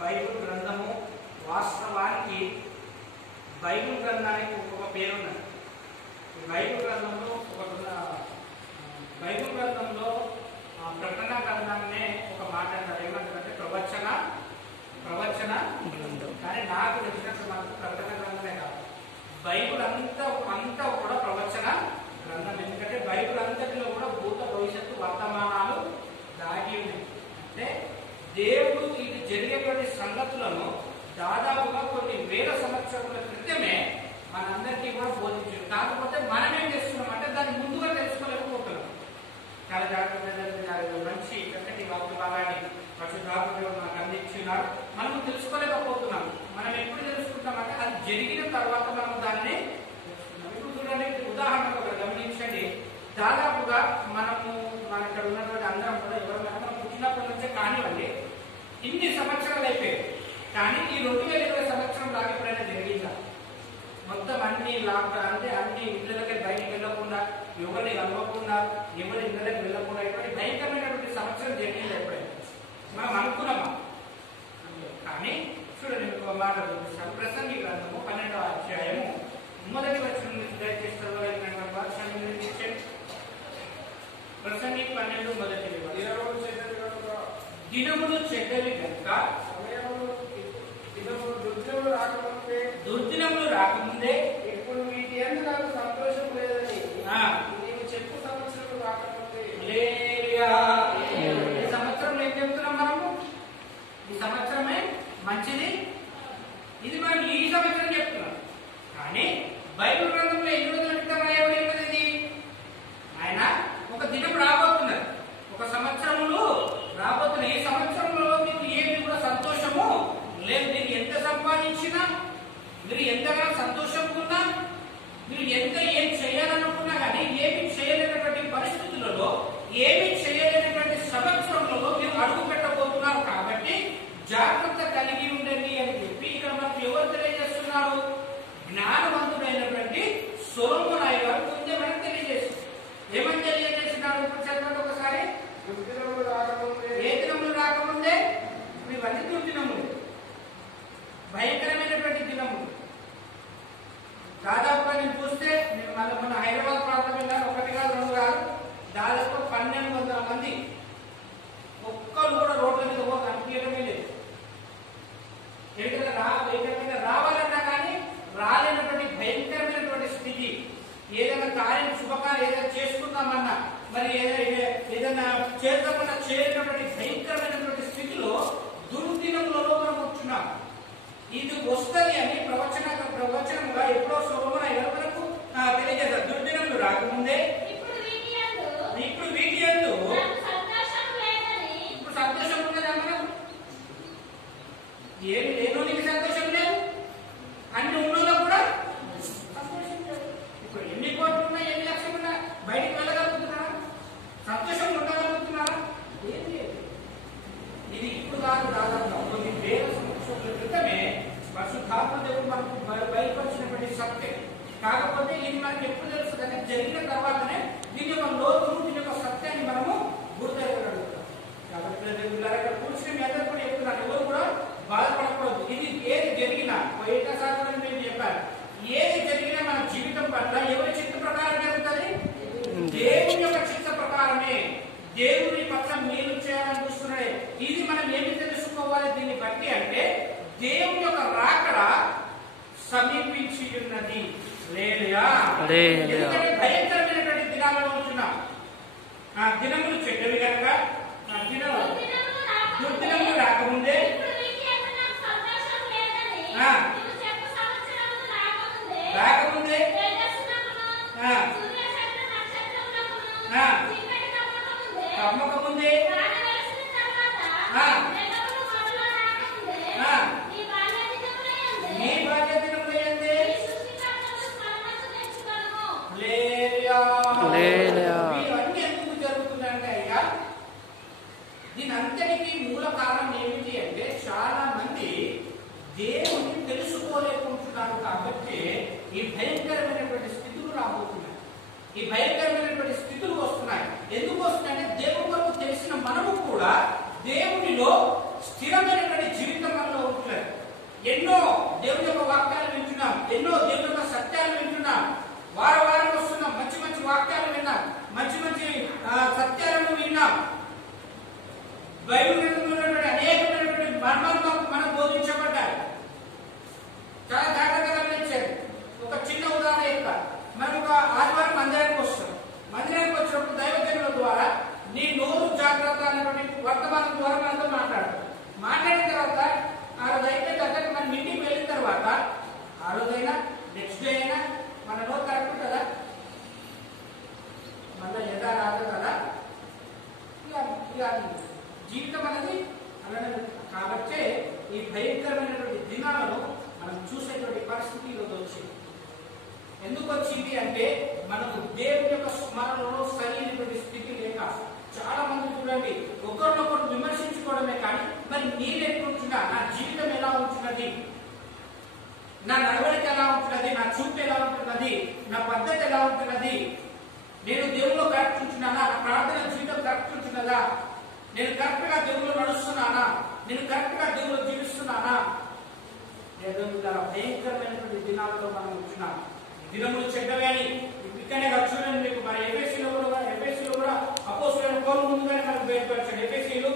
Bible గ్రంథము వాస్తవానికి Bible గ్రంథానికి ఒక పేరు ఉన్నది. ఈ బైబిల్ గ్రంథంలో ప్రకటన గ్రంథాన్నే ఒక మాట అన్నారు. ఏమంటారంటే ప్రవచన గ్రంథం. కానీ నాకు తెలిసినట్టు మనకు ప్రకటన గ్రంథమే కాదు, బైబిల్ అంతా కూడా ప్రవచన గ్రంథం. ఎందుకంటే బైబిల్ అంతటిలో కూడా భూత భవిష్యత్తు వర్తమానాలు దాగి ఉన్నాయి. అంటే దేవుడు ఇది జరిగేటువంటి సంగతులను దాదాపుగా కొన్ని వేల సంవత్సరాల క్రితమే మనందరికీ కూడా బోధించారు. కాకపోతే మనం ఏం చేస్తున్నాం అంటే దాన్ని ముందుగా తెలుసుకోలేకపోతున్నాం. చాలా జాగ్రత్తగా మంచి చక్కటి వాక్య భాగాన్ని పరిశుద్ధాత్మ మనకు అందించినారు. మనం తెలుసుకోలేకపోతున్నాం. మనం ఎప్పుడు తెలుసుకుంటామంటే అది జరిగిన తర్వాత మనం దాన్ని తెలుసుకుంటాం. ఇప్పుడు చూడండి, ఉదాహరణకు గమనించండి. దాదాపుగా మన ఇక్కడ ఉన్నటువంటి అందరం కూడా ఎవరైనా మనం పుట్టినప్పటి నుంచే కానివ్వండి ఇన్ని సంవత్సరాలు అయిపోయాయి. కానీ ఈ 2020 సంవత్సరం లాగా ఎప్పుడైనా జరిగిందా? మొత్తం అన్ని లాక్డౌన్ అంటే అన్ని ఇళ్ళకి బయటికి వెళ్ళకుండా, ఎవరిని కలవకుండా, ఎవరి ఇళ్ళకి వెళ్ళకుండా ఇటువంటి భయంకరమైనటువంటి సంవత్సరం జరిగింది ఎప్పుడైనా మనం అనుకున్నామా? కానీ చూడండి, ఒక మాట చూపిస్తాను. ప్రసంగి గ్రంథము 12వ అధ్యాయము 1వ వచనం నుంచి దయచేసి చదవగలిగినటువంటి వాక్యాన్ని నిర్మించండి. ప్రసంగి 12:1. దినములు చెడ్డవి కనుక దుర్దినములు రాకముందే ఇప్పుడు వీటి యందు నాకు సంతోషం లేదని నీవు చెప్పు సంవత్సరం రాకముందే. ఈ సంవత్సరం ఏం చెప్తున్నాం మనము? ఈ సంవత్సరమే మంచిది, ఇది మనం ఈ సంవత్సరం చెప్తున్నాం. కానీ బైబిల్ గ్రంథంలో ఎన్ని రోజుల క్రితం రాయబడింది? ఆయన ఒక దినం రాబోతున్నారు, ఒక సంవత్సరములు రాబోతున్నారు. ఈ సంవత్సరంలో మీకు ఏమి కూడా సంతోషము లేదు. మీరు ఎంత సంపాదించినా, మీరు ఎంతగా సంతోషంగా ఉన్నా, మీరు ఎంత ఏం చేయాలనుకున్నా కానీ ఏమి చేయలేనటువంటి పరిస్థితులలో, ఏమి చేయలేనటువంటి సంవత్సరంలో మీరు అడుగు పెట్టబోతున్నారు. కాబట్టి జాగ్రత్త కలిగి ఉండండి అని చెప్పి ఇక్కడ మనకు ఎవరు తెలియజేస్తున్నారు? జ్ఞానవంతుడైనటువంటి సొలొమోను గారు కొంచెం మనకు తెలియజేస్తారు. ఏమని తెలియజేస్తున్నారు? ఇప్పుడు చదవండి ఒకసారి. ఏ దినములు రాకముందే ఇవన్నీ దుర్దినములు, భయంకరమైనటువంటి దినములు. దాదాపుగా నేను చూస్తే, నేను మన హైదరాబాద్ ప్రాంతం వెళ్ళాను. 1 కాదు 2 కాదు, దాదాపు 1200 మంది ఒక్కరు కూడా రోడ్ల మీద కనిపించడమే లేదు. ఎక్కడికైనా రావాలన్నా కానీ రాలేనటువంటి భయంకరమైనటువంటి స్థితి. ఏదైనా కార్యం శుభకార్యం ఏదైనా చేసుకుందామన్నా, మరి ఏదైనా చేద్దామన్నా చేయనటువంటి భయంకరమైనటువంటి స్థితిలో దుర్దినములలో మనం కూర్చున్నాం. ఇది వస్తుంది అని ప్రవచనముగా ఎప్పుడో సొలొమోను గారు మనకు తెలియజేస్తారు. దుర్దినములు రాకముందే ఇప్పుడు వీటి యందు ఇప్పుడు సంతోషం ఉన్నదా? మనం ఏమి లేనోనికి సంతోషం లేదు, అన్ని ఉన్నోళ్ళకు కూడా సంతోషం లేదు. ఇప్పుడు ఎన్ని కోట్లు ఉన్నా, ఎన్ని లక్షలు ఉన్నా బయటికి వెళ్ళగలుగుతున్నారా? సంతోషం ఉండగలుగుతున్నారా? ఏం లేదు. ఇది ఇప్పుడు కాదు, దాదాపు కొన్ని వేల సంవత్సరాల క్రితమే పరిశుద్ధాత్మ దేవుడు మనకు బయలుపరిచినటువంటి సత్యం. కాకపోతే ఇది మనకి ఎప్పుడు తెలుసు అంటే జరిగిన తర్వాతనే దీని యొక్క లోతును, దీని యొక్క సత్యాన్ని మనము గుర్తెరగలుగుతాం. కాబట్టి ఇక్కడ కూర్చుని మీ అందరూ కూడా చెప్తున్నారు, ఎవరు కూడా బాధపడకూడదు. ఇది ఏది జరిగినా, ఏకసారి నేను చెప్పాను, ఏది జరిగినా మన జీవితం పట్ల ఎవరి చిత్త ప్రకారం జరుగుతుంది? దేవుని యొక్క చిత్త ప్రకారమే. దేవుని పట్ల మేలు చేయాలని చూస్తున్నాడే. ఇది మనం ఏమి తెలుసుకోవాలి దీన్ని బట్టి అంటే, దేవుని యొక్క రాకడ సమీపించి ఉన్నది. భయంకరమైనటువంటి దినాలలో ఉంటున్నాం. దినములు చెడ్డవి కనుక దుర్దినములు రాకముందే కమ్మకముందే నీ బాధ్యతలు ఏంది? ఇవన్నీ ఎందుకు జరుగుతున్నాయంటే అయ్యా, దీని అంతటికీ మూల కారణం ఏమిటి అంటే, చాలా మంది దేవుని తెలుసుకోలేకుంటున్నారు. కాబట్టి ఈ భయంకరమైనటువంటి స్థితులు రాబోతున్నాయి, ఈ భయంకరమైనటువంటి స్థితులు వస్తున్నాయి. ఎందుకు వస్తున్నాయంటే, దేవుని కొరకు తెలిసిన మనము కూడా దేవునిలో స్థిరమైనటువంటి జీవితం ఎన్నో దేవుని యొక్క వాక్యాలు వింటున్నాం, ఎన్నో దేవుని యొక్క సత్యాలు వింటున్నాం, వారం వస్తున్నాం, మంచి మంచి వాక్యాలు విన్నాం, మంచి మంచి సత్యాలను విన్నాం. బైబిల్ గ్రంథంలో అనేకమైనటువంటి మర్మాలు మనకు బోధించబడ్డాయి. చాలా జాగ్రత్తగా గమనించారు. ఒక చిన్న ఉదాహరణ యొక్క మనం ఒక ఆదివారం మందిరానికి వస్తాం. మందిరానికి వచ్చినప్పుడు దైవజనుల ద్వారా నీ నోరు జాగ్రత్త అనేటువంటి వర్తమానం ద్వారా మనతో మాట్లాడిన తర్వాత ఆ రోజు అయిపోయిన తర్వాత మనం ఇంటికి వెళ్ళిన తర్వాత ఆ రోజైనా నెక్స్ట్ డే అయినా మన నోరు కరెక్ట్ కదా, మళ్ళీ ఎదా రాదు కదా, ఇక జీవితం అనేది అలానే. కాబట్టి ఈ భయంకరమైనటువంటి దినాలను మనం చూసేటువంటి పరిస్థితి ఈరోజు వచ్చింది. ఎందుకు వచ్చింది అంటే మనకు దేవుని యొక్క స్మరణలో సరైనటువంటి స్థితి లేక చాలా మంది చూడండి ఒకరినొకరు విమర్శించుకోవడమే కానీ మరి నేను ఎట్లుంటున్నా, నా జీవితం ఎలా ఉంటున్నది, నా నడవడిక ఎలా ఉంటున్నది, నా చూపు ఎలా ఉంటున్నది, నా పద్ధతి ఎలా ఉంటున్నది, నేను దేవుల్లో కరెక్ట్ ఉంటున్నానా, నా ప్రార్థన జీవితం కరెక్ట్ ఉంటున్నదా, నేను కరెక్ట్ గా దేవుళ్ళు నడుస్తున్నానా, నేను కరెక్ట్ గా దేవుళ్ళు జీవిస్తున్నానా. భయంకరమైనటువంటి దినాలతో మనం ఉంటున్నాం. దినములు చెడ్డవే అని ఇక్కడనే చూడండి. మీకు మన ఎఫెసీలో కూడా అపోస్తలుల పౌలు ముందుగానే మనకు బయటపరిచాడు. ఎఫెసీలు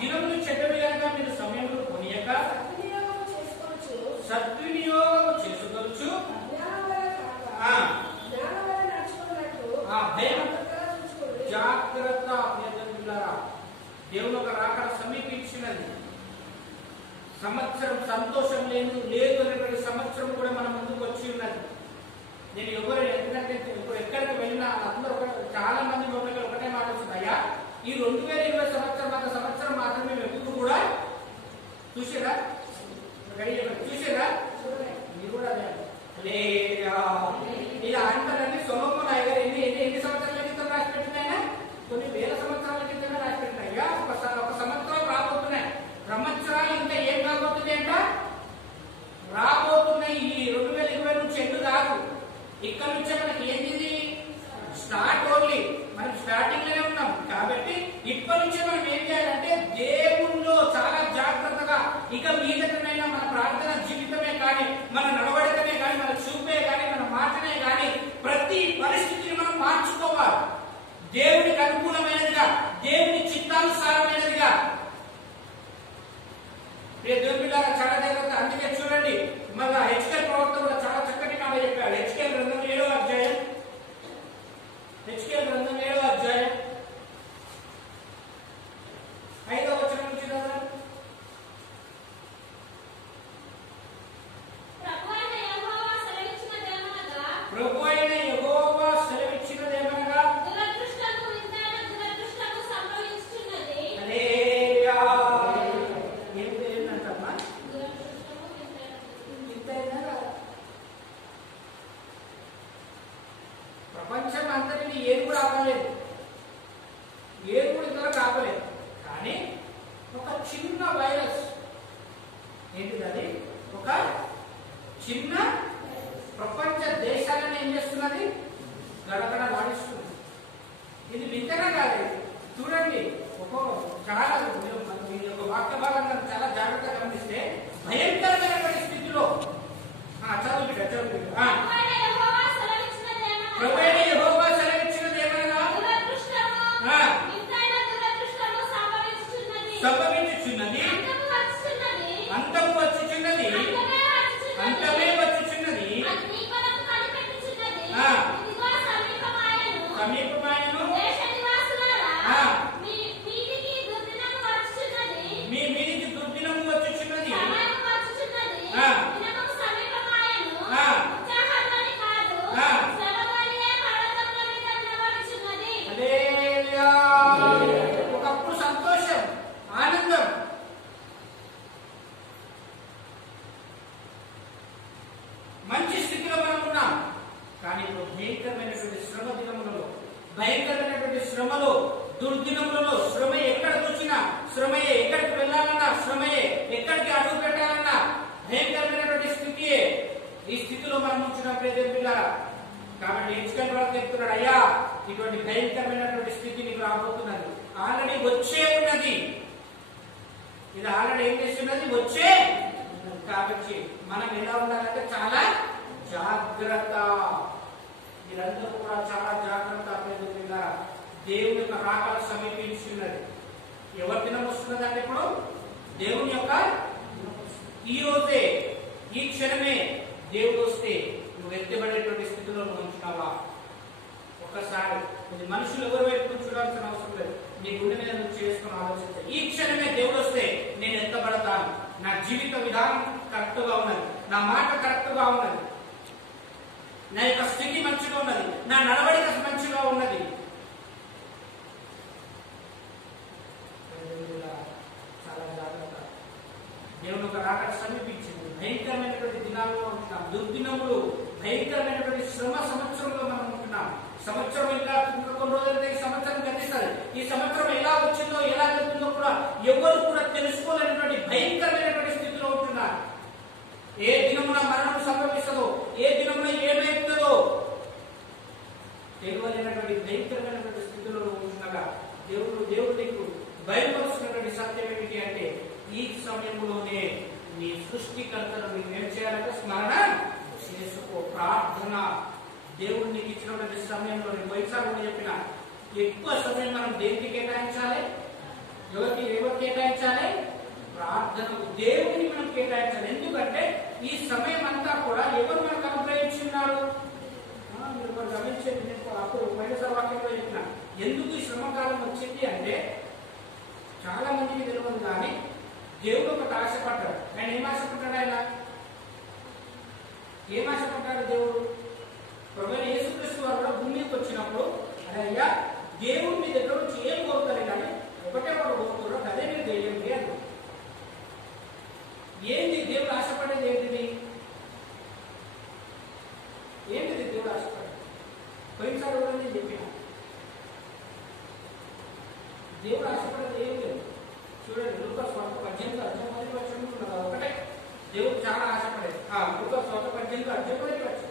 దినములు చెడ్డవి కనుక మీరు సమయములు కొనియక సద్వినియోగం చేసుకోవచ్చు. జాగ్రత్త. దేవుని ఒక రాకడ సమీపించినది. సంవత్సరం సంతోషం లేదు అనేటువంటి సంవత్సరం కూడా మన ముందుకు వచ్చి ఉన్నది. నేను ఎవరు ఎందుకంటే ఇప్పుడు ఎక్కడికి వెళ్ళినా అందరూ చాలా మంది లోపలికి ఒకటే మాట వస్తుంది, అయ్యా ఈ 2020 సంవత్సరం మాత్రమే ఎప్పుడు కూడా చూసారా మీరు కూడా ఇలా అంటారండి. సొలొమోను గారు ఎన్ని సంవత్సరాల క్రితం రాసి పెట్టినాయన, కొన్ని వేల సంవత్సరాల క్రితమే రాసి పెట్టినాయ్యా. ఒక సంవత్సరం రాబోతున్నాయి, సంవత్సరాలు ఇంకా ఏం రాబోతుంది అంట, రాబోతున్నాయి. ఈ 2020 నుంచి ఎండు కాదు, ఇక్కడ నుంచే మనకి ఏంటిది స్టార్ట్ ఓన్లీ. మనం స్టార్టింగ్ లోనే ఉన్నాం కాబట్టి ఇప్పటి నుంచే మనం ఏం చేయాలంటే దేవుణ్ణిలో చాలా జాగ్రత్తగా ఇక మీదటైనా మన ప్రార్థన జీవితమే కానీ, మన నడవడికనే కానీ, మన చూపే కానీ, మన మాటనే కానీ ప్రతి పరిస్థితిని మనం మార్చుకోవాలి. దేవునికి అనుకూలమైనదిగా, దేవుని చిత్తానుసారమైనదిగా. దేవుని చాలా జాగ్రత్త. అందుకే చూడండి మళ్ళా హెచ్కేల్ ప్రవక్త కూడా చాలా చక్కటి మాట చెప్పాడు. హెచ్కేల్ గ్రంథం 7వ అధ్యాయం 5వ వచనం నుంచి చదవండి. ప్రభు అయిన యెహోవా సెలవిచ్చినదేమనగా ఏంటంటమ్మా ప్రపంచం అంతటిని ఏది కూడా ఆపలేదు, ఏది కూడా ఇంతవరకు ఆపలేదు. కానీ ఒక చిన్న వైరస్ ఏంటిది, అది ఒక చిన్న ప్రపంచ దేశాలను ఏం చేస్తున్నది, గడగడ వాడిస్తుంది. ఇది వింతగా కాదు. చూడండి చాలా ఒక వాక్య భాగంగా చాలా జాగ్రత్తగా గమనిస్తే భయంకరమైనటువంటి స్థితిలో చదువు ప్రభువైన యెహోవా సెలవిచ్చినదేమనగా సంభవించుచున్నది, అంతము వచ్చుచున్నది, అంతమే వచ్చుచున్నది, సమీపమాయను, మీ మీదికి దుర్దినము వచ్చుచున్నది, భయంకరమైనటువంటి శ్రమ దినములలో, భయంకరమైనటువంటి శ్రమలో, దుర్దినములలో, శ్రమ ఎక్కడ చూసినా శ్రమయే, ఎక్కడికి వెళ్ళాలన్నా శ్రమయే, ఎక్కడికి అడుగు పెట్టాలన్నా భయంకరమైనటువంటి స్థితియే. ఈ స్థితిలో మనం ఉంచినప్పుడే పిల్లారా. కాబట్టి హెచ్కెల్ వాళ్ళు చెప్తున్నాడు, అయ్యా ఇటువంటి భయంకరమైనటువంటి స్థితి నీకు రాబోతున్నది, ఆల్రెడీ వచ్చే ఉన్నది, ఇది ఆల్రెడీ ఏం చేస్తున్నది, వచ్చే. కాబట్టి మనం ఎలా ఉండాలంటే చాలా జాగ్రత్త, మీరందరూ కూడా చాలా జాగ్రత్త. పిల్లారా, దేవుని యొక్క రాకడ సమీపించున్నది. ఎవరి దినం వస్తున్నది అంటే ఇప్పుడు దేవుని యొక్క ఈ రోజే, ఈ క్షణమే దేవుడు వస్తే నువ్వు ఎత్తబడేటువంటి స్థితిలో నువ్వు ఉంచున్నావా? ఒక్కసారి మనుషులు ఎవరి వైపు చూడాల్సిన అవసరం లేదు, నీ గుండె మీద నువ్వు చేసుకుని ఆలోచించే. ఈ క్షణమే దేవుడు వస్తే నేను ఎత్తబడతాను, నా జీవిత విధానం కరెక్ట్ గా ఉన్నది, నా మాట కరెక్ట్ గా ఉన్నది, నా యొక్క స్థితి మంచిగా ఉన్నది, నా నడవడిక మంచిగా ఉన్నది. చాలా జాగ్రత్త. దేవుని ఒక రాకడ సమీపించింది. భయంకరమైనటువంటి దినాల్లో ఉంటున్నాం, దుర్దినములు, భయంకరమైనటువంటి శ్రమ సంవత్సరంలో మనం ఉంటున్నాం. సంవత్సరం ఇంకా కొన్ని రోజులైతే ఈ సంవత్సరం గతిస్తుంది. ఈ సంవత్సరం ఎలా వచ్చిందో ఎలా వెళ్తుందో కూడా ఎవరు కూడా తెలుసుకోలేనటువంటి భయంకరమైనటువంటి స్థితిలో ఉంటున్నారు. ఏ దినమున మరణం సంభవిస్తుందో, ఏ దినమున ఏమైతుందో తెలియలేనటువంటి భయంకరమైనటువంటి స్థితిలో ఉంటున్నాగా దేవుడు నీకు బయలుపరుస్తున్నటువంటి సత్యం ఏమిటి అంటే, ఈ సమయంలోనే నీ సృష్టికర్తను నీకు ఏం చేయాలంటే స్మరణ చేసుకో. ప్రార్థన. దేవుడు నీకు ఇచ్చినటువంటి సమయంలో నేను వైశాఖ చెప్పిన ఎక్కువ సమయం మనం దేనికి కేటాయించాలి, ఎవరికి కేటాయించాలి? ప్రార్థనకు, దేవుడిని మనం కేటాయించాలి. ఎందుకంటే ఈ సమయం అంతా కూడా ఎవరు మనకు అనుగ్రహించున్నారు? మీరు గమనించేది, నేను అప్పుడు వైఎస్ఆర్ వాక్యంలో చెప్పిన, ఎందుకు ఈ శ్రమకాలం వచ్చింది అంటే చాలా మందికి తెలియదు, కానీ దేవుడు ఒకటి ఆశపడ్డాడు. ఆయన ఏం ఆశపడ్డాడు? ఆయన ఏం ఆశపడ్డాడు? దేవుడు ప్రభువైన యేసుక్రీస్తు వారు కూడా భూమికి వచ్చినప్పుడు, అయ్యా దేవుడు మీ దగ్గర నుంచి ఏం కోరుతారు కానీ ఒకటే వాడు కోరుతున్నారు, అదే మీరు తెలియండి అని. ఏంది దేవుడు ఆశపడేది? ఏంటిది దేవుడు ఆశపడేది? పోయినసారి కూడా నేను చెప్పిన, దేవుడు ఆశపడేది ఏం లేదు. చూడండి, లూకాసు వార్త 18:18 ఒకటే దేవుడు చాలా ఆశపడేది. లూకాసు వార్త 18:18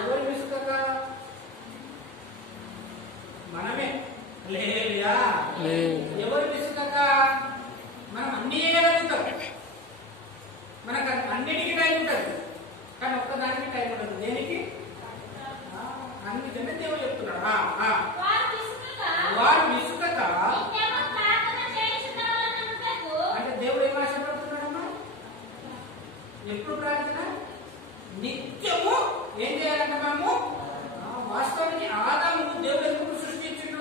ఎవరు విసుకక? మనమే. లేదా ఎవరు విసుకక? మనం అన్ని చేయగలుగుతాం, మనకు అన్నిటికీ టైం ఉంటుంది, కానీ ఒక్కదానికి టైం ఉండదు. దేనికి? అందుకనే దేవుడు చెప్తున్నాడు, వారు విసుకక. అంటే దేవుడు ఏం ఆశపడుతున్నాడమ్మా? ఎప్పుడు ప్రార్థన? నిత్యము ఏం చేయాలంట మనము? వాస్తవానికి ఆదాము దేవుడు ఎందుకు సృష్టించిండు?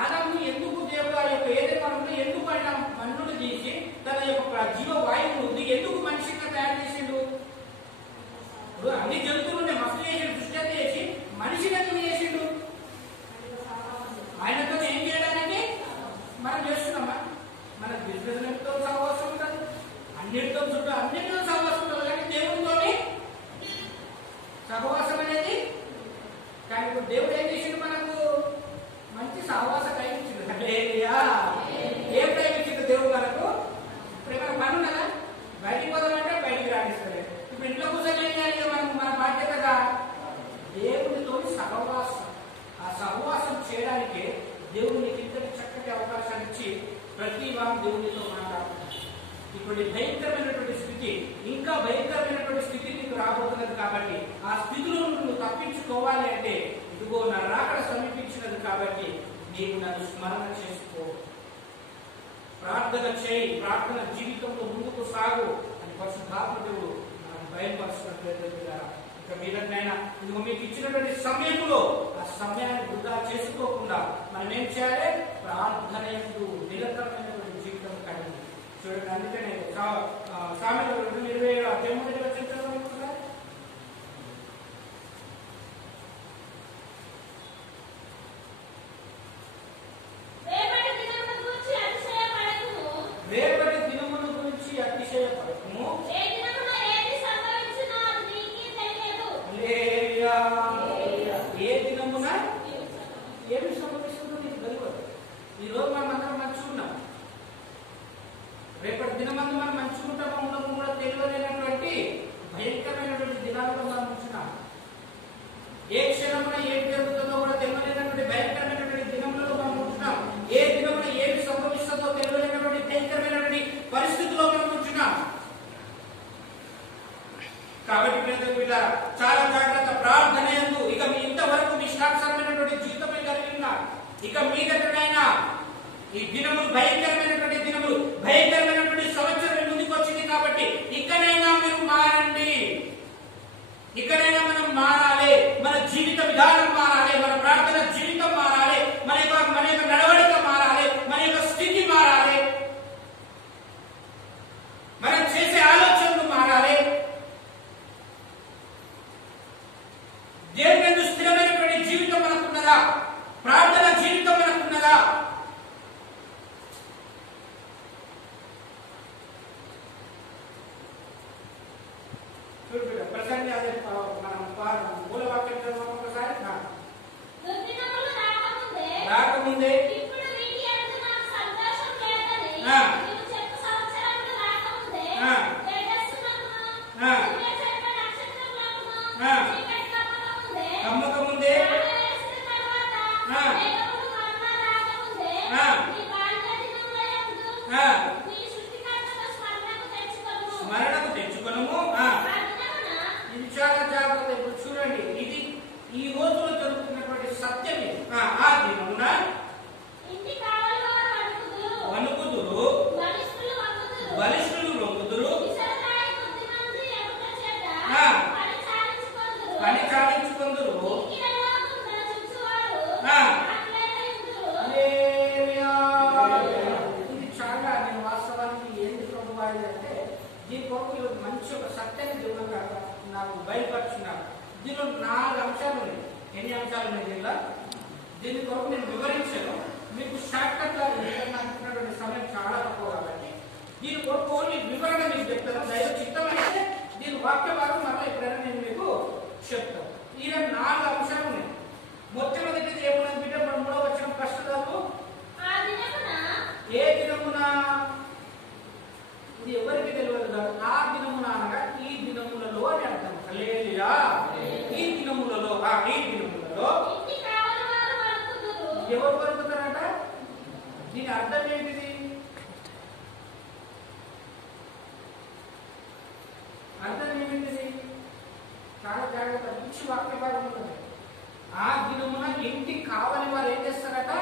ఆదాము ఎందుకు దేవుడు ఆ యొక్క ఏదైనా ఎందుకు ఆయన మన్నును తీసి తన యొక్క జీవవాయువు ఉంది ఎందుకు మనిషిగా తయారు చేసిండు? ఇప్పుడు అన్ని జంతువులు మస్తు చేసిండు, సృష్టి అంతా చేసి మనిషిని ఎందుకు చేసిండు? ఆయనతో ఏం చేయడానికి మనం చేస్తున్నామా? మన బిజినెస్తో సహవాసం ఉంటుంది, అన్నిటితో చుట్టూ అన్నిటితో సహవాసం ఉంటుంది, కానీ దేవుడితో సహవాసం అనేది. కానీ ఇప్పుడు దేవుడు ఏం చేసిండు? మనకు మంచి సహవాస టైం ఇచ్చిండు. ఏం టైం ఇచ్చిండు దేవుడు మనకు? ఇప్పుడు ఏమైనా పని ఉన్నదా? బయటికి పోదామంటే బయటికి రాణిస్తుంది. ఇప్పుడు ఇంట్లో కూర్చొని మనకు మన బాధ్యతగా దేవుడితో సహవాసం, ఆ సహవాసం చేయడానికి దేవుడు నీకు ఇంతటి చక్కటి అవకాశాన్ని ఇచ్చి ప్రతి వారం దేవుడితో మాట్లాడుతున్నాడు. ఇప్పుడు భయంకరమైనటువంటి స్థితి, ఇంకా భయంకరమైనటువంటి స్థితి నీకు రాబోతున్నది. కాబట్టి ఆ స్థితిలో నువ్వు తప్పించుకోవాలి అంటే ఇదిగో నా రాకడ సమీపించినది. కాబట్టి నీవు నన్ను స్మరణ చేసుకో, ప్రార్థన చేయి, ప్రార్థన జీవితంలో ముందుకు సాగు అని పరిశుద్ధాత్మ దేవుడు మనకు బయలుపరుస్తున్నట్లయితే ఇక మీదైనా ఇదిగో మీకు ఇచ్చినటువంటి సమయంలో ఆ సమయాన్ని వృధా చేసుకోకుండా మనం ఏం చేయాలి? ప్రార్థన యందు నిరంతరమైనటువంటి జీవితం కలిగి చూడండి. అందుకనే సామెతలు 2:27 రేపటి దినమును గూర్చి అతిశయపడకుడి. ఈ రోజు మనం అందరం మంచిగా ఉన్నాం, రేపటి దినమందు మనం మంచిగా ఉంటామో ఉండమో కూడా తెలియలేనటువంటి భయంకరమైనటువంటి దినాలలో మనం ఉంటున్నాం. ఏ క్షణమున ఏం జరుగుతుందో కూడా తెలియలేనటువంటి భయంకరమైనటువంటి దినములలో మనం ఉంటున్నాం. ఏ దినమున ఏమి సంభవిస్తుందో తెలియలేనటువంటి భయంకరమైనటువంటి పరిస్థితుల్లో మనం ఉంటున్నాం. కాబట్టి పిల్లలు చాలా జాగ్రత్త ప్రార్థన యందు ఇక మీ ఇంతవరకు మీ ఇష్టానుసారమైనటువంటి జీవితమే కలిగి ఉన్నారు. ఇక మీ దగ్గరైనా ఈ దినములు భయంకరమైనటువంటి దినములు, భయంకరమైనటువంటి సంవత్సరం ముందుకు వచ్చింది. కాబట్టి ఇక్కడైనా మీరు మారండి, ఇక్కడైనా మనం మారాలి. మన జీవిత విధానం మారాలి, మన ప్రార్థన జీవితం మారాలి, మన యొక్క నడవడిక మారాలి, మన యొక్క స్థితి మారాలి, మనం చేసే ఆలోచనలు మారాలి. దేవుని స్థిరమైనటువంటి జీవితం మనకున్నదా? ప్రార్థన జీవితం మనకున్నదా? ప్రసంగి అదే మనం మూలవాక్యం ఒకసారి రాకముందే నమ్మకముందే స్మరణకు తెచ్చుకొనుము. ఇది చాలా జాగ్రత్త. ఇప్పుడు చూడండి, ఇది ఈ రోజులో జరుగుతున్నటువంటి సత్యం. ఆ దినమున వణుకుదురు, బలిష్ఠులు రొంగుదురు, పని చాలించుకొందురు. ఇది చాలా నేను వాస్తవానికి ఏంటి ప్రభు అంటే దీని కొరకు మంచి ఒక సత్యాన్ని దేవుడు నాకు బయలుపరుచున్నాను. దీనిలో 4 అంశాలు ఉన్నాయి. ఎన్ని అంశాలు ఉన్నాయి దీని కొరకు నేను వివరించాను. మీకు షార్ట్ కట్ గా అనుకున్నటువంటి సమయం చాలా తక్కువ కాబట్టి దీని కొరకు ఓన్లీ వివరణ మీకు చెప్తాను. దైవ చిత్తం అయితే దీని వాక్య భాగం మళ్ళీ ఎప్పుడైనా నేను మీకు చెప్తాను. ఈ 4 అంశాలు ఉన్నాయి. మొట్టమొదటిది ఏమున్నది బిడ్డ? 3వ వచనం కష్టదాలు ఏ దినమున, ఇది ఎవరికి తెలియదు కాదు. ఆ దినమున అనగా ఈ దినములలో అని అర్థం. హల్లెలూయా. ఈ దినములలో, ఈ దినములలో ఎవరు పలుకుతారట? దీని అర్థం ఏంటిది? అర్థం ఏమిటిది? చాలా జాగ్రత్త. మంచి వాక్య భాగం ఉంటుంది. ఆ దినమున ఇంటికి కావలి వారు ఏం చేస్తారట?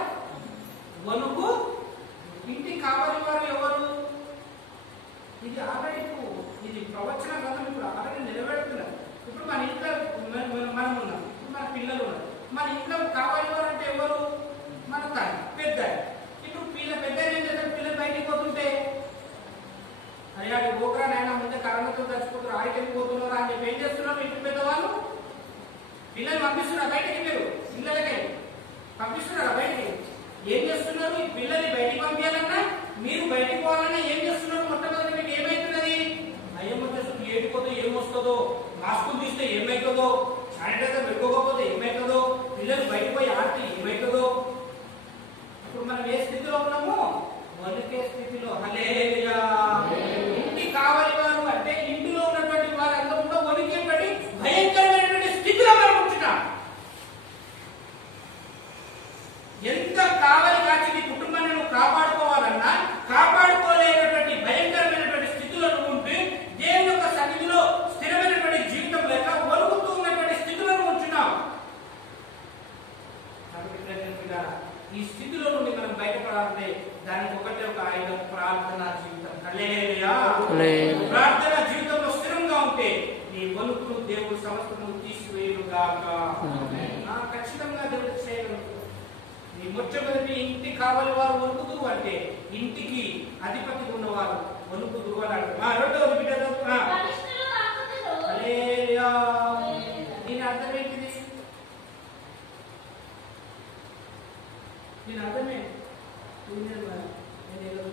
వణుకు. ఇంటికి కావలి వారు ఎవరు? ఇది ఆల్రెడీ ఇది ప్రవచన గ్రంథం ఇప్పుడు ఆల్రెడీ నిలబెడుతున్నారు. ఇప్పుడు మన ఇంట్లో మనం ఉన్నాం, ఇప్పుడు మన పిల్లలు ఉన్నారు. మన ఇంట్లో కావాలి వారు అంటే ఎవరు? మన తల్లి, పెద్ద. ఇప్పుడు పెద్ద ఏం చేస్తారు? పిల్లలు బయటికి పోతుంటే అయ్యా ఓకరా నాయన ముందే కరోనాతో చచ్చిపోతున్నారు, ఆడికి పోతున్నారు అని చెప్పి ఏం చేస్తున్నారు? ఇంటి పెద్దవాళ్ళు పిల్లలు పంపిస్తున్నారు బయటకి. మీరు పిల్లలకి పంపిస్తున్నారా బయటికి? ఏం చేస్తున్నారు? ఈ పిల్లల్ని బయటికి పంపించాలన్నా, మీరు బయటికి పోవాలన్నా ఏం చేస్తున్నారు? మొట్టమొదటి మీకు ఏమైతున్నది? భయం వచ్చేస్తుంది. ఏడిపోతే ఏమొస్తుందో, మాస్కులు తీస్తే ఏమవుతుందో, శానిటైజర్ పెట్టుకోకపోతే ఏమవుతుందో, పిల్లలు బయటకు పోయి ఆడితే ఏమవుతుందో. ఇప్పుడు మనం ఏ స్థితిలో ఉన్నాము? వణికే స్థితిలో. హల్లెలూయా. ఇంటి కావాలి వారు అంటే ఇంటిలో ఉన్నటువంటి వారందరూ కూడా వణికేపడి భయంకరమైనటువంటి స్థితిలో మనం ఉంటున్నాం. ఎంత కావాలి కాచి నీ కుటుంబాన్ని నువ్వు కాపాడుకోవాలన్నా కాపాడుకోలేనటువంటి భయంకరమైనటువంటి స్థితిలో నువ్వు ఉంటే దేవుని యొక్క సన్నిధిలో స్థిరమైనటువంటి జీవితం లేక వణుకుతూ ఉన్నటువంటి స్థితిలో నువ్వు ఉంటున్నావు. ఈ స్థితిలో నుండి మనం బయటపడాలంటే దానికి ఒకటే ఒక ఆయుధం, ప్రార్థనా జీవితం. హల్లెలూయా. ప్రార్థనా జీవితంలో స్థిరంగా ఉంటే నీ వణుకును దేవుడు సమస్తము తీసివేయుగాక. ఖచ్చితంగా దేవుడు చేయగలరు. నీ మొట్టమొదటి ఇంటి కావాలి వారు వణుకుదురు అంటే ఇంటికి అధిపతి ఉన్నవారు వణుకుదురు అని అంటారు. రెండవది బిడ్డలు హల్లెలూయా. దీని అర్థం ఏంటిది? దీని అర్థమే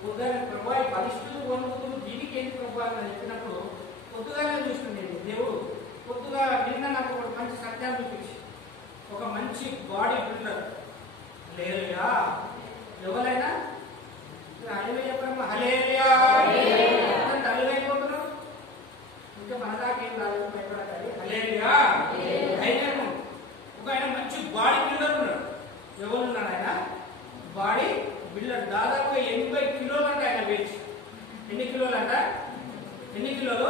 పొద్దుగా ప్రభావి బలిష్ఠులు వణుకుదురు దీనికి ఏంటి ప్రభావం అని చెప్పినప్పుడు పొద్దుగానే చూస్తుంది దేవుడు. పొద్దుగా నిన్న నాకు ఒక మంచి సత్యాన్ని చూపించి ఒక మంచి బాడీ బిల్డర్ లేరుగా ఎవరైనా కిలోలంట. ఎన్ని కిలోలు?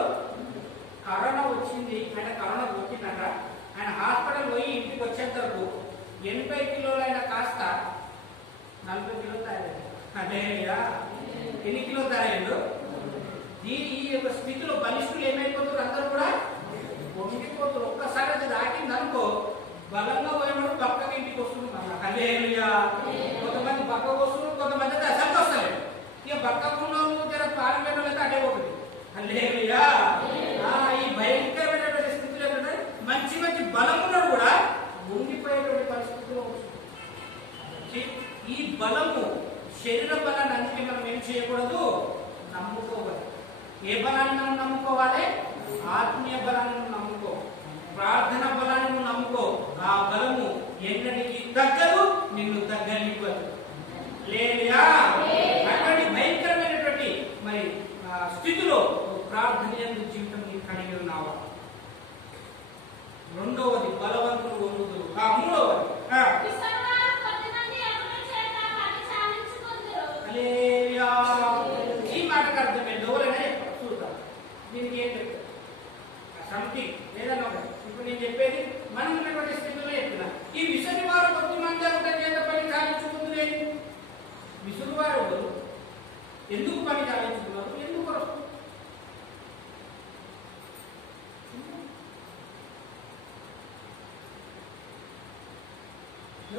కరోనా వచ్చింది, ఆయన కరోనా వచ్చిందంట. ఆయన హాస్పిటల్ పోయి ఇంటికి వచ్చేంత వరకు 80 కిలోలు అయినా కాస్త 40 కిలోలు తయారయ్యాడు. అంటే ఎన్ని కిలోలు తయారయ్యాడు? ఈ యొక్క స్థితిలో బలిష్ఠులు ఏమైపోతారు? అందరూ కూడా వంగిపోతారు. ఒక్కసారి అది దాటింది అనుకో, బలంగా పోయినప్పుడు పక్కకి ఇంటికి వస్తుంది. హల్లెలూయా. కొంతమంది పక్కకు వస్తున్నారు, కొంతమంది అసలు వస్తలేదు. ఇక పక్కకు ఉన్న జర పారిపోయిన వాళ్ళకి అటే పోతుంది. హల్లెలూయా. ఈ భయంకరమైనటువంటి స్థితిలో ఏంటంటే మంచి మంచి బలం ఉన్నాడు కూడా ఉండిపోయేటువంటి పరిస్థితిలో వస్తుంది. ఈ బలము శరీర బలాన్ని అందుకే మనం ఏం చేయకూడదు? నమ్ముకోవాలి. ఏ బలాన్ని మనం నమ్ముకోవాలి? ఆత్మీయ బలాన్ని నువ్వు నమ్ముకో, ప్రార్థన బలాన్ని నువ్వు నమ్ముకో. ఆ బలము ఎన్నటికీ తగ్గదు, నిన్ను తగ్గనివ్వదు. లేదా అటువంటి భయంకరమైనటువంటి మరి స్థితిలో ప్రార్థన జీవితం నీకు కలిగి ఉన్నావా? రెండవది బలవంతులు వండుదురు. మూడవది ఈ మాటకు అర్థమైంది. ఎవరైనా చూద్దాం, దీనికి ఏం చెప్తారు? సంథింగ్ ఏదైనా ఇప్పుడు నేను చెప్పేది మనం ఉన్నటువంటి స్థితిలో చెప్తున్నా. ఈ విసురు వారు కొద్ది మంది అంతా చేత పని సాధించుకుంటుంది. విసురు వారు ఎందుకు పని సాధించుకున్నారు? ఎందుకు?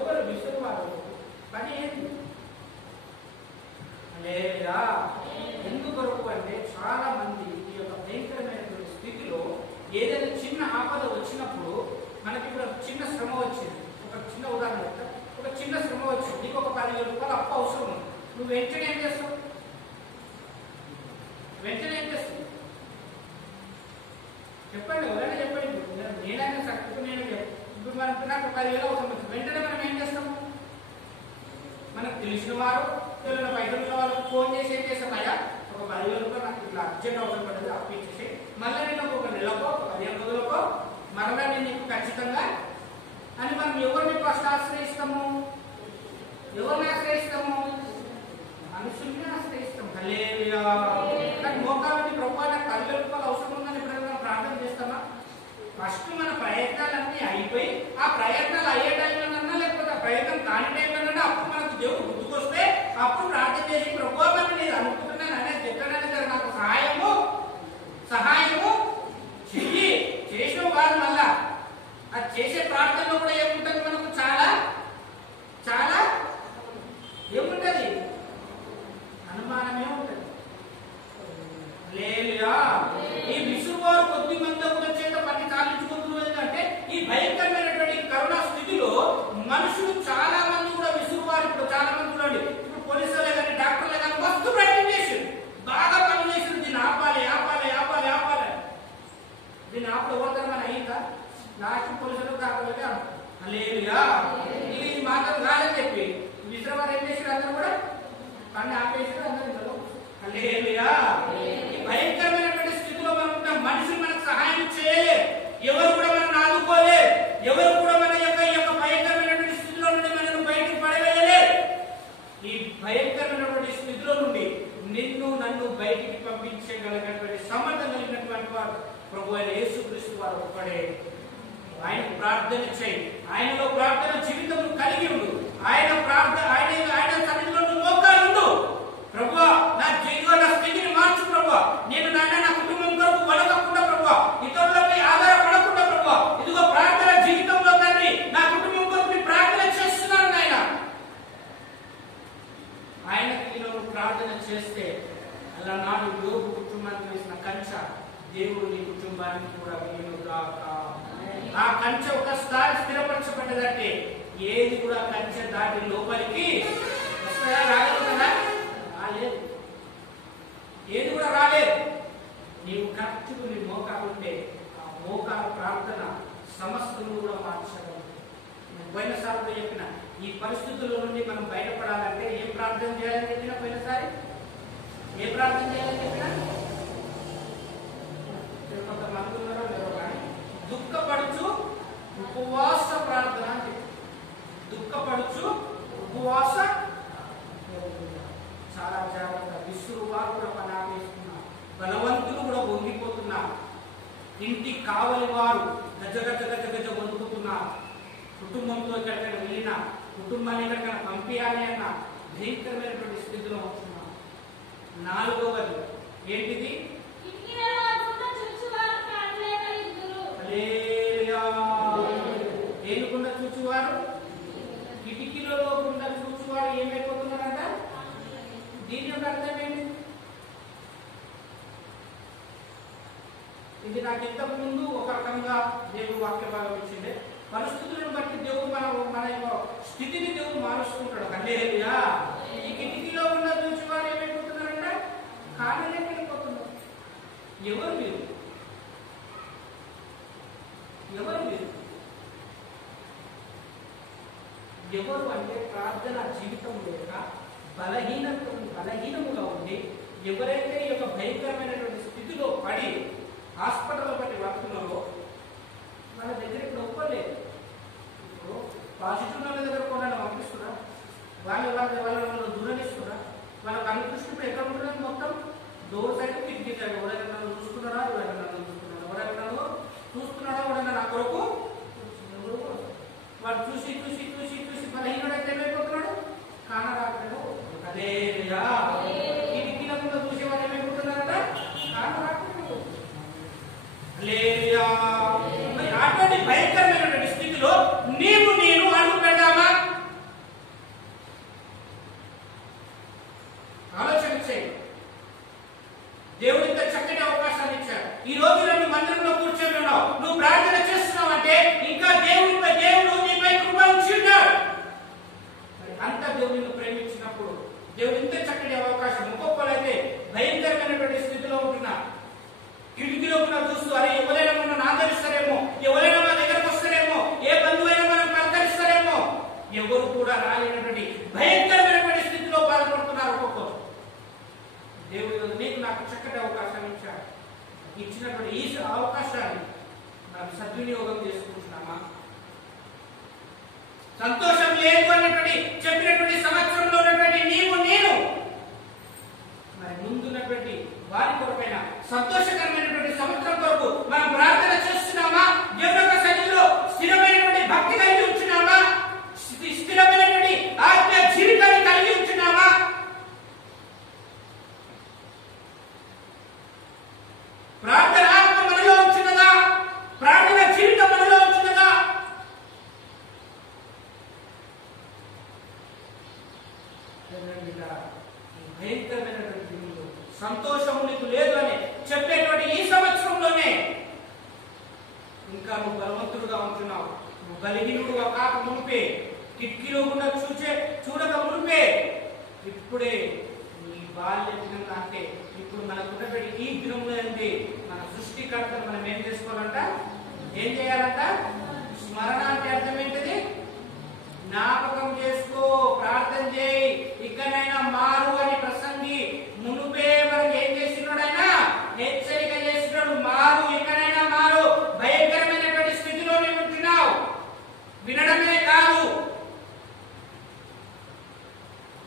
ఎవరు విసురు వారు? పని ఏంటి? లేదా ఎందుకొరకు అంటే చాలా మంది ఈ యొక్క భయంకరమైనటువంటి స్థితిలో ఏదైనా చిన్న ఆపద వచ్చినప్పుడు, మనకి ఇప్పుడు చిన్న శ్రమ వచ్చింది, ఒక చిన్న ఉదాహరణ చెప్తా. ఒక చిన్న శ్రమ వచ్చింది, నీకు ఒక 10,000 రూపాయలు అప్పు అవసరం ఉంది. నువ్వు వెంటనే ఏం చేస్తావు? వెంటనే ఏం చేస్తావు? చెప్పండి, ఎవరైనా చెప్పండి. నేనైనా సరే నేను ఇప్పుడు మనకు నాకు 10,000 అవసరం వచ్చింది. వెంటనే మనం ఏం చేస్తాము? మనకు తెలిసిన వారు తెలియని పైసలు వాళ్ళకి ఫోన్ చేసి ఏం చేస్తాం? అయ్యా ఒక 10,000 రూపాయలు నాకు ఇట్లా అర్జెంట్ అవసరం పడేది, అప్పు ఇచ్చేసి మళ్ళీ నేను ఒక నెలకో 15 రోజులకో మరలా నేను నీకు ఖచ్చితంగా అని మనం ఎవరిని ఫస్ట్ ఆశ్రయిస్తాము? ఎవరిని ఆశ్రయిస్తాము? మనుషుల్ని ఆశ్రయిస్తాం. హల్లెలూయా. కానీ మోకాళ్ళని ప్రభువా నాకు 10,000 రూపాయలు అవసరం ఉందని ఎప్పుడైనా ప్రార్థన చేస్తామా? ఫస్ట్ మన ప్రయత్నాలన్నీ అయిపోయి, ఆ ప్రయత్నాలు అయ్యే టైంలోనన్నా లేకపోతే ఆ ప్రయత్నం కాని టైంలోనన్నా అప్పుడు మనకు దేవుడు గుర్తుకొస్తే అప్పుడు ప్రార్థన చేసి ప్రభువా నేను అనుకుంటున్నాను అనేది చెప్పానని నాకు సహాయము చెయ్యి. చేసిన వారు మళ్ళా అది చేసే ప్రార్థనలో కూడా ఏముంటుంది? మనకు చాలా చాలా ఏముంటది? అనుమానమే ఉంటుంది. లేదా ఈ విసురువారు కొద్ది మంది చేత పని సాధించుకుంటున్నది అంటే ఈ భయంకరమైనటువంటి కరోనా స్థితిలో మనుషులు చాలా మంది కూడా విసురువారు. ఇప్పుడు చాలా మంది చూడండి, ఇప్పుడు పోలీసులే కానీ డాక్టర్లే కానీ మస్తు ప్రయత్నం చేశారు, బాగా పనులు చేశారు. దీన్ని ఆపాలి ఆపాలి ఆపాలి ఆపాలి. దీన్ని ఆపలు ఎవరికైనా అయ్యిందా? లాస్ట్ పోలీసులు డాక్టర్లకే హల్లెలూయా. ఇది మాత్రం కాదని చెప్పి విసురువారు ఏం చేశారు? అందరూ కూడా పని ఆపేసారు. అందరూ హల్లెలూయా. ఈ భయంకరమైనటువంటి స్థితిలో మనం ఉంటాం. మనుషులు మనకు సహాయం చేయలేరు, ఎవరు కూడా మనం ఆదుకోలేరు, ఎవరు కూడా మన యొక్క భయంకరమైనటువంటి స్థితిలో నుండి మనల్ని బయటకు పడవేయలేరు. ఈ భయంకరమైనటువంటి స్థితిలో నుండి నిన్ను నన్ను బయటికి పంపించగలిగినటువంటి సమర్థ కలిగినటువంటి వారు ప్రభు అయిన యేసుక్రీస్తు వారు ఒక్కడే. ఆయన ప్రార్థన చేయి, ఆయనలో ప్రార్థన జీవితం కలిగి ఉండు. ఆయన ప్రార్థన ఆయన సన్నిధిలో మోకాలు ఉండు. ప్రభువా నా జీవిత స్థితిని మార్చు ప్రభువా. నేను నా కుటుంబం కొరకు వలకకుండా ప్రభువా, ఇతరులపై ఆధారపడకుండా ప్రభువా, ఇదిగో ప్రార్థన జీవితంలో తండ్రి నా కుటుంబం కొరకు ప్రార్థన చేస్తున్నాను నాయన. ఆయనకి నువ్వు ప్రార్థన చేస్తే అలా నాడు యోగు కుటుంబానికి వేసిన కంచె దేవుడు నీ కుటుంబానికి కూడా వేయుగాక. ఆ కంచె ఒకసారి స్థిరపరచబడ్డదంటే ఏది కూడా కంచె దాటి లోపలికి వస్తాయా? రాగలుగుతుందా? రాలేదు. ఏది కూడా రాలేదు. నీవు కరెక్ట్గా నీ మోకాలు ఉంటే ఆ మోకాల ప్రార్థన సమస్తను కూడా మార్చగలదు. పోయినసారి చెప్పిన ఈ పరిస్థితుల నుండి మనం బయటపడాలంటే ఏం ప్రార్థన చేయాలని చెప్పిన? పోయినసారి ఏ ప్రార్థన చేయాలని చెప్పిన? కొంతమంది ఉన్నారో లేదో కానీ దుఃఖపడుచు ఉపవాస ప్రార్థన అని చెప్పి, దుఃఖపడుచు ఉపవాస. చాలా జాగ్రత్త. విసురువారు కూడా పని ఆపేస్తున్నారు. ఇంటి కావలి వారు గజ గజ గజ గజ వణుకుతున్నారు. కుటుంబంతో ఎక్కడికైనా వెళ్ళినా, కుటుంబాన్ని ఎక్కడికైనా పంపించాలి అన్న భయంకరమైనటువంటి స్థితిలో ఉంటున్నాం. నాలుగవది ఏంటిది? ఏనుగుండా చూచువారు, కిటికీలలో గుండా చూచువారు ఏమైపోతున్నారంట? దీని యొక్క అర్థం ఏంటి? ఇది నాకు ఇంతకు ముందు ఒక రకంగా దేవుడు వాక్య భాగం ఇచ్చిండే. పరిస్థితులను బట్టి దేవుడు మన యొక్క స్థితిని దేవుడు మారుస్తుంటాడు. హల్లెలూయా. ఈ కిటికీలో ఉన్న చూచువారు ఏమైపోతున్నారంట? కాళ్ళలోకి వెళ్ళిపోతున్నారు. ఎవరు మీరు? ఎవరు మీరు? ఎవరు అంటే ప్రార్థన జీవితం లేక బలహీనముగా ఉండి ఎవరైతే ఈ యొక్క భయంకరమైనటువంటి స్థితిలో పడి హాస్పిటల్ బట్టి వస్తున్నారో వాళ్ళ దగ్గర ఇప్పుడు ఒప్పుకోలేదు. ఇప్పుడు పాజిటివ్ వాళ్ళ దగ్గర కూడా పంపిస్తున్నా, వాళ్ళ దూరనిస్తున్నా, వాళ్ళకి అనుకృష్ణుడు ఎక్కడ ఉంటున్నారు? మొత్తం డోర్ సైడ్ కిటికీ సైడ్. ఎవరైనా నన్ను చూస్తున్నారా? ఎవరైనా నన్ను చూస్తున్నారా? ఎవరైనా నన్ను చూస్తున్నాడా? ఎవరైనా నా కొరకు వాడు చూసి చూసి చూసి చూసి బలహీనుడైతే ఏమైపోతున్నాడు? కానరాకడు. హల్లెలూయా. కిటికీల ముందు చూసేవారు ఏమైపోతున్నారట? కానరాకడు. హల్లెలూయా. అటువంటి భయంకరమైనటువంటి స్థితిలో నీవు నేను అడుగు పెడదామా? ఆలోచన చేయి. దేవుడు ఇంత చక్కటి అవకాశాన్ని ఇచ్చాడు. ఈ రోజు నువ్వు మందిరంలో కూర్చొని ఉన్నావు, నువ్వు ప్రార్థన చేస్తున్నావు అంటే ఇంకా దేవుడు నీపై కృప ఉంచి ఉన్నాడు. అంత దేవుడిని ప్రేమించినప్పుడు దేవుడు ఇంత చక్కటి అవకాశం. ఒక్కొక్కరైతే భయంకరమైనటువంటి స్థితిలో ఉంటున్నా, కిటికీలో కూడా చూస్తూ అరే ఎవరైనా మనం ఆదరిస్తారేమో, ఎవరైనా మా దగ్గరకు వస్తారేమో, ఏ బంధువైనా మనం పలకరిస్తారేమో, ఎవరు కూడా రాలేనటువంటి భయంకరమైనటువంటి స్థితిలో బాధపడుతున్నారు ఒక్కొక్కరు. దేవుడు నీకు నాకు చక్కటి అవకాశం ఇచ్చాడు. ఇచ్చినటువంటి ఈ అవకాశాన్ని మనం సద్వినియోగం చేసుకుంటున్నామా? సంతోషం లేదు అన్నటువంటి చెప్పినటువంటి సంవత్సరంలో ఉన్నటువంటి నీవు నేను మరి ముందున్నటువంటి వారి కొరకైన సంతోషకరమైనటువంటి సంవత్సరం కొరకు మనం ప్రార్థన చేస్తున్నామా? దేవుని యొక్క సన్నిధిలో స్థిరమైనటువంటి భక్తి కలిగి ఉంటున్నామా? స్థిరమైనటువంటి ఆత్మ జీవితాన్ని కలిగి ఉంటున్నామా? ప్రార్థన ఆత్మ మనలో ఉంచున్నదా? ప్రార్థన జీవితం మనలో ఉంచున్నదా? భయంకరమైనటువంటి సంతోషము నీకు లేదు అని చెప్పేటువంటి ఈ సంవత్సరంలోనే ఇంకా నువ్వు బలవంతుడుగా ఉంటున్నావు. నువ్వు బలహీనుడుగా కాక మునిపే, కిటికీలో గుండా చూడక మునిపే ఇప్పుడే నీ బాల్య దినం అంటే ఇప్పుడు మనకున్నటువంటి ఈ దినంలో ఏంటి? మన సృష్టికర్తను మనం ఏం చేసుకోవాలంట? ఏం చేయాలంట? స్మరణ అంటే అర్థం ఏంటిది? జ్ఞాపకం చేసుకో, ప్రార్థన చేయి. ఇక్కడైనా మారు అని ప్రసంగి మునుపే మనకి ఏం చేస్తున్నాడు? ఆయన హెచ్చరిక చేస్తున్నాడు. మారు, ఎక్కడైనా మారు. భయంకరమైనటువంటి స్థితిలోనే ఉంటున్నావు. వినడమే కాదు.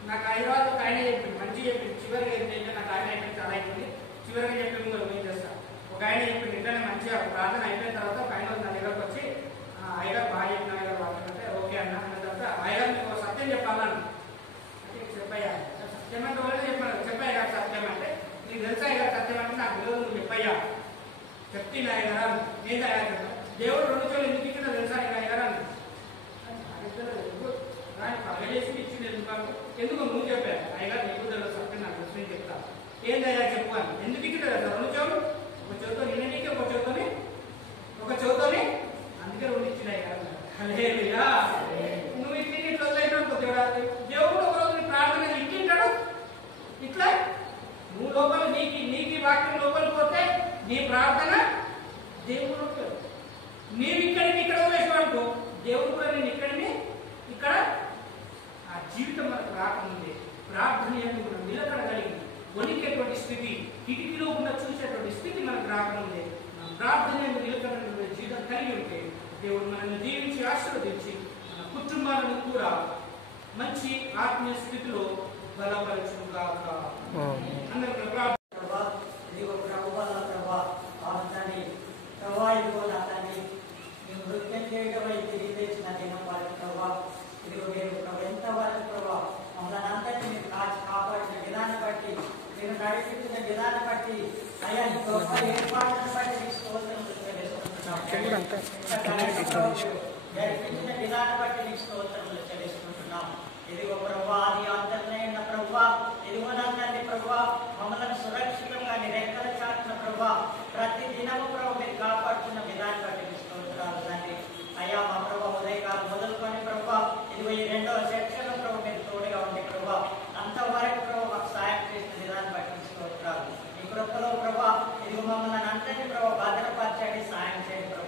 నాకు హైదరాబాద్ ఒక ఆయన చెప్పింది, మంచి చెప్పింది. చివరిగా ఏంటంటే నాకు ఆయన అయిపోయింది, చాలా అయిపోయింది. చివరిగా చెప్పి ఏం చేస్తా, ఒక ఆయన చెప్పింది ఇంటనే మంచిగా ప్రార్థన అయిపోయిన తర్వాత ఒక ఆయన నా దగ్గరకు వచ్చి అయ్యగారు బాగా చెప్పిన అయ్యగారు వాక్యంటే ఓకే అన్న అన్న తర్వాత అయ్యగారు మీకు సత్యం చెప్పాలని అంటే చెప్పయ్యా. సత్యం అంటే వాళ్ళే చెప్పాను. చెప్పయ్య గారు సత్యం అంటే నీకు తెలుసా అయ్యగారు సత్యం అంటే నాకు తెలియదు, నువ్వు చెప్పయ్యా. చెప్తే అయ్యగారు ఏంటి అయ్యా దేవుడు 2 చోట్ల ఎందుకు ఇచ్చిందో తెలుసా అయ్యగారు అని పగలేసి ఇచ్చింది. ఎందుకు నువ్వు చెప్పా అయ్యగారు నీకు తెలియదు సత్యం నాకు తెలుసు నేను చెప్తా. ఏందయ్యా చెప్పు అని. ఎందుకు ఇక్కడ 2 చెవులు? ఒక చెవుతో నిన్నకి ఒక చెవుతోని అందుకే 2 ఇచ్చినాయి కదా. హల్లెలూయా. నువ్వు ఇట్లా వదిలేసినట్టు దేవుడు ఒక రోజు నీ ప్రార్థన ఇట్టింటాడు. ఇట్లా నువ్వు లోపల నీకు వాక్యం లోపల పోతే నీ ప్రార్థన దేవుడు నీవు ఇక్కడ వదిలేసినట్టు దేవుడు కూడా నేను ఇక్కడ ఆ జీవితం మనకు రాకముందే ప్రార్థన మనం నిలకడగలిగి వణికేటువంటి స్థితి, కిటికీలో ఉన్న చూసేటువంటి స్థితి మనకు రాకముందే మన ప్రార్థన నిలకడటువంటి జీవితం కలిగి ఉంటే దేవుడు మనల్ని దీవించి ఆశీర్వదించి మన కుటుంబాలను కూడా మంచి ఆత్మీయ స్థితిలో బలపరచును గాక. అందరూ చేసినటువంటి అయ్యా నీ గొప్ప ఏర్పాటును బట్టి నీకు స్తోత్రములు చెల్లిస్తున్నాం. జరిపించిన విధానం బట్టి నీకు స్తోత్రములు చెల్లిస్తున్నాం. ఇదిగో ప్రభువా, ఆది అంతర్నైన ప్రభువా, ఇదిగో నండి ప్రభువా, మమ్మల్ని సురక్షితంగా నీ రెక్కల చాటున ప్రభువా ప్రతి దినము ప్రభు మీరు కాపాడుతున్న విధానం బట్టి నీకు స్తోత్రాలు తండ్రి. అయ్యా మా ప్రభు ఉదయకాలం మొదలుకొని ప్రభు ఇదిగో ఈ రెండవ సెక్షన్ ప్రభు మీరు తోడుగా ఉంది ప్రభు అంతవరకు ప్రభు మాకు సాయం చేసిన విధానం బట్టి స్తోత్రాలు. ఈ కృపలో ప్రభు ఇదిగో మమ్మల్ని అందరినీ ప్రభు భద్రపరచండి, సాయం చేయండి ప్రభు.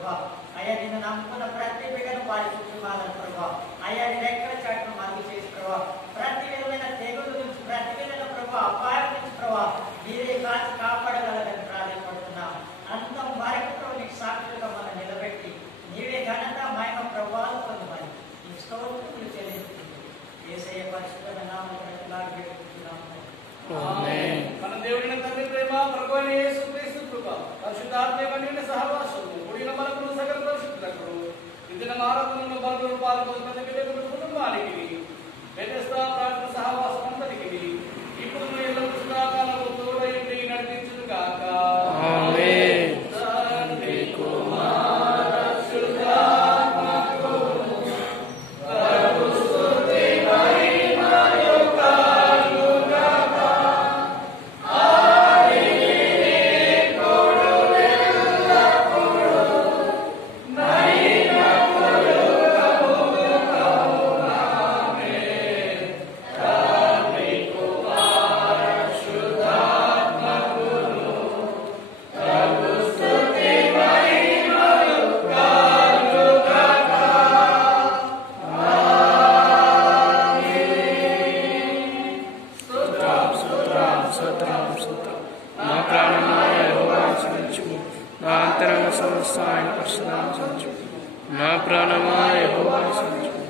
అయ్యా నిన్ను నమ్ముకున్న ప్రతి బిడ్డను వారి కుటుంబాలను ప్రభు అయ్యా నీ రెక్కల చాటును మరుగు చేసి ప్రభు ప్రతి విధమైన తెగుల నుంచి ప్రతి విధమైన ప్రభు అపాయం నుంచి ప్రభు మీరే కాచి కాపాడగలరని ప్రాధాన్యపడుతున్నాం. అంతం వరకు ప్రభు నీకు సాక్షులుగా మనం నిలబెట్టి నీవే ఘనత మహిమ ప్రభావాలు పొందమని ఈ స్తోత్రములు చెల్లిస్తుంది. యేసయ్య పరిశుద్ధ నామమున ప్రార్థిస్తున్నాము. ఆమేన్. మన దేవుని తండ్రి ప్రేమ, ప్రభువైన యేసుక్రీస్తు కృప, పరిశుద్ధాత్మ యొక్క సహవాసము, కూడిన మనకును సకల పరిశుద్ధులకు నిత్య ఆరాధనలో బలులు పాల్గొన్న ప్రతి బిడ్డకు కుటుంబానికి బెతెస్దా ప్రార్థన సహవాసం అందరికీ ఇప్పుడు ఎల్లప్పుడూ సదాకాలము తోడై ఉండి నడిపించును గాక. ఆమేన్. తండ్రి కుమార పరిశుద్ధాత్మకు ప్రభు స్తుతి మహిమ యొక్కలు గాక. ఆదిని కొడు ఎల్లప్పుడు నైనప్పుడు కబులు ఆమేన్. తండ్రి కుమార శుద్ధాత్మకును ప్రభు స్తుతి మహిమ యొక్కలు గాక. నా ప్రాణమాయ యెహోవాను స్తుతించుము, నా అంతరంగ సమస్త ఆయన పరిశుద్ధాన్ని స్తుతించుము. నా ప్రాణమాయ యెహోవాను స్తుతించుము,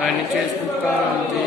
ఆయన చేసిన ఉపకారం అంతే